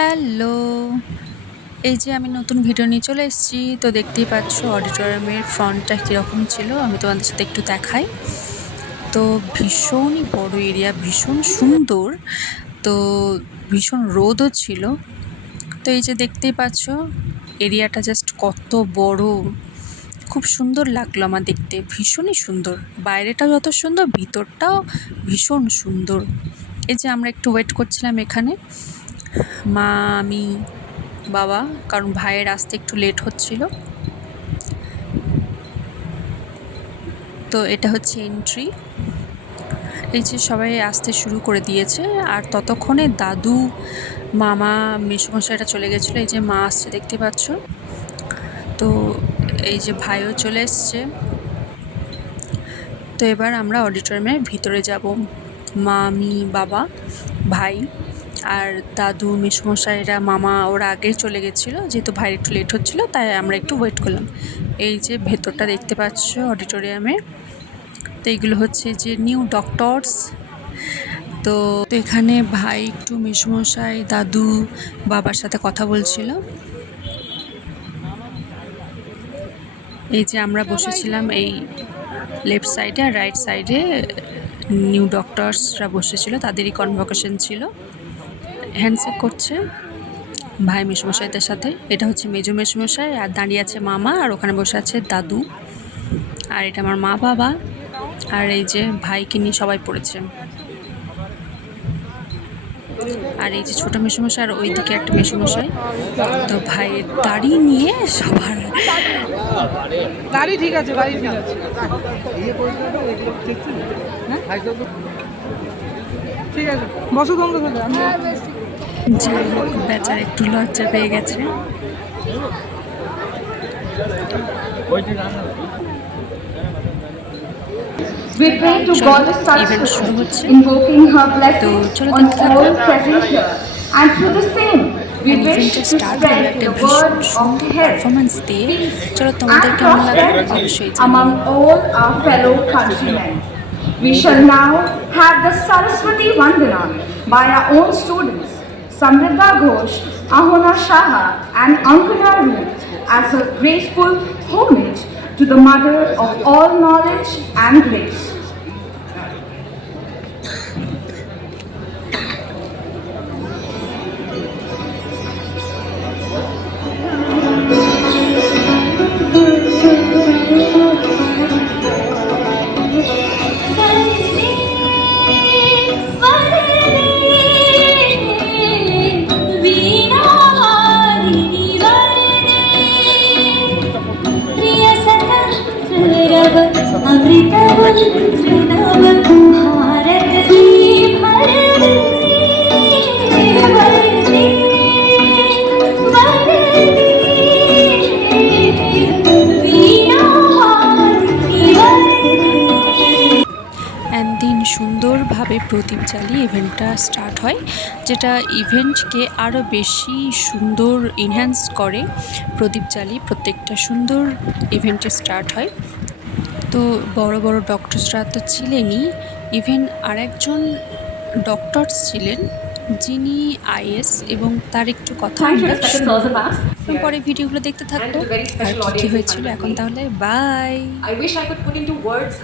Hello! এই যে আমি নতুন ভিডিও নিয়ে চলে এসেছি। তো দেখতেই পাচ্ছ অডিটোরিয়ামের ফ্রন্টটা কীরকম ছিল, আমি তোমাদের সাথে একটু দেখাই। তো ভীষণই বড় এরিয়া, ভীষণ সুন্দর। তো ভীষণ রোদও ছিল। তো এই যে দেখতেই পাচ্ছ এরিয়াটা জাস্ট কত বড়, খুব সুন্দর লাগলো আমার দেখতে, ভীষণই সুন্দর। বাইরেটা যত সুন্দর, ভিতরটাও ভীষণ সুন্দর। এই যে আমরা একটু ওয়েট করছিলাম এখানে, মা, আমি, বাবা, কারণ ভাইয়ের আসতে একটু লেট হচ্ছিল। তো এটা হচ্ছে এন্ট্রি। এই যে সবাই আসতে শুরু করে দিয়েছে, আর ততক্ষণে দাদু, মামা, মেসোমশাইরা চলে গেছিলো। এই যে মা আসছে দেখতে পাচ্ছ। তো এই যে ভাইও চলে এসছে। তো এবার আমরা অডিটোরিয়ামের ভিতরে যাব। মা, আমি, বাবা, ভাই আর দাদু, মেসোমশাইরা, মামা ওরা আগেই চলে গেছিলো, যেহেতু ভাইয়ের একটু লেট হচ্ছিলো তাই আমরা একটু ওয়েট করলাম। এই যে ভেতরটা দেখতে পাচ্ছ অডিটোরিয়ামের। তো এইগুলো হচ্ছে যে নিউ ডক্টরস। তো এখানে ভাই একটু মেসোমশাই, দাদু, বাবার সাথে কথা বলছিল। এই যে আমরা বসেছিলাম এই লেফট সাইডে, আর রাইট সাইডে নিউ ডক্টরসরা বসেছিল, তাদেরই কনভোকেশন ছিল। হ্যান্ডশেক করছে ভাই মেসোমশাইদের সাথে। এটা হচ্ছে মেজো মেসোমশাই, আর দাঁড়িয়ে আছে মামা, আর ওখানে বসে আছে দাদু, আর এটা আমার মা বাবা, আর এই যে ভাইকে নিয়ে সবাই পড়েছে। আর এই যে ছোটো মেসোমশাই, আর ওই দিকে একটা মেসোমশাই। তো ভাইয়ের দাড়ি নিয়ে সবার গাড়ি ঠিক আছে, গাড়ি ঠিক আছে, ঠিক আছে, বসো তোমরা তাহলে। যাই হোক, বেচার একটু লজ্জা পেয়ে গেছে। We pray to Goddess Saraswati, invoking her blessings on all present here, and through the same, we wish to spread the word of health, peace, and prosperity among all our fellow countrymen. We shall now have the Saraswati Vandana by our own students, Samriddha Ghosh, Ahona Shaha, and Ankana Root, as a graceful homage to the Mother of all knowledge and grace. সুন্দরভাবে প্রদীপ জ্বালিয়ে ইভেন্টটা start হয়, যেটা ইভেন্টকে আরও বেশি সুন্দর enhance করে। প্রদীপ জ্বালিয়ে প্রত্যেকটা সুন্দর ইভেন্টে স্টার্ট হয়। তো বড় বড় ডক্টরসরা তো ছিলেনই, ইভেন আরেকজন ডক্টরস ছিলেন যিনি আইএস, এবং তার একটু কথা আমরা পরে ভিডিওগুলো দেখতে থাকবো আর কী হয়েছিল। এখন তাহলে by. I wish I could put into words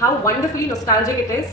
how wonderfully nostalgic it is.